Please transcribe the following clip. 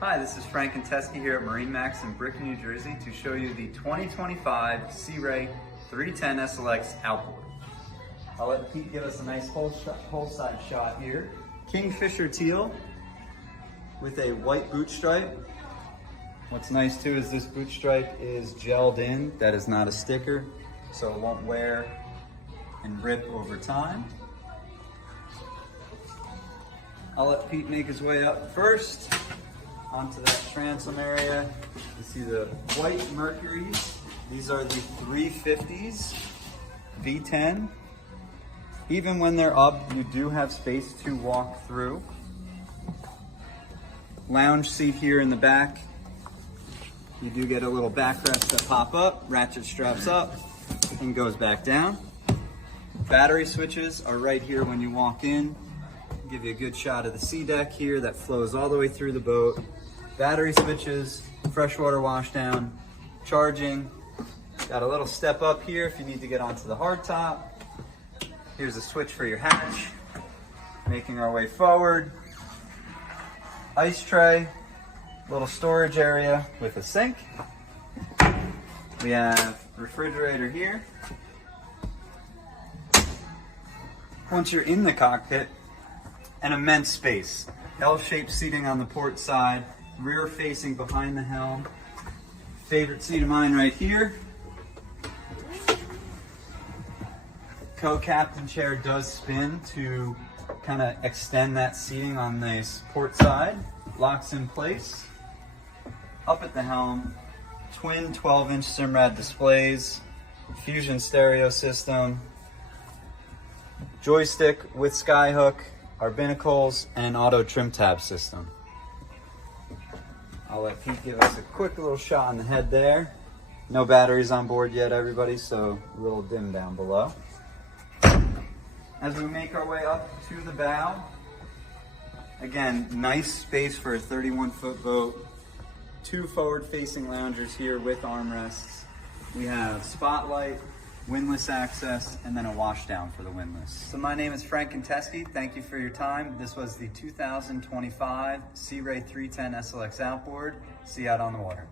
Hi, this is Frank and Teskey here at MarineMax Brick, New Jersey to show you the 2025 Sea Ray 310 SLX Outboard. I'll let Pete give us a nice whole side shot here. Kingfisher teal with a white boot stripe. What's nice too is this boot stripe is gelled in. That is not a sticker, so it won't wear and rip over time. I'll let Pete make his way up first onto that transom area. You see the white Mercuries. These are the 350s V10. Even when they're up, you do have space to walk through. Lounge seat here in the back. You do get a little backrest that pop up, ratchet straps up, and goes back down. Battery switches are right here when you walk in. Give you a good shot of the sea deck here that flows all the way through the boat. Battery switches, freshwater washdown, charging. Got a little step up here if you need to get onto the hardtop. Here's a switch for your hatch. Making our way forward. Ice tray, little storage area with a sink. We have refrigerator here. Once you're in the cockpit, an immense space. L-shaped seating on the port side, rear facing behind the helm. Favorite seat of mine right here. Co-captain chair does spin to kind of extend that seating on this port side. Locks in place. Up at the helm, twin 12-inch Simrad displays, Fusion stereo system, joystick with skyhook, our binnacles, and an auto trim tab system. I'll let Pete give us a quick little shot on the head there. No batteries on board yet, everybody, so a little dim down below. As we make our way up to the bow, again, nice space for a 31-foot boat. Two forward-facing loungers here with armrests. We have spotlight, windlass access, and then a washdown for the windlass. So my name is Frank and Teskey. Thank you for your time. This was the 2025 Sea Ray 310 SLX Outboard. See you out on the water.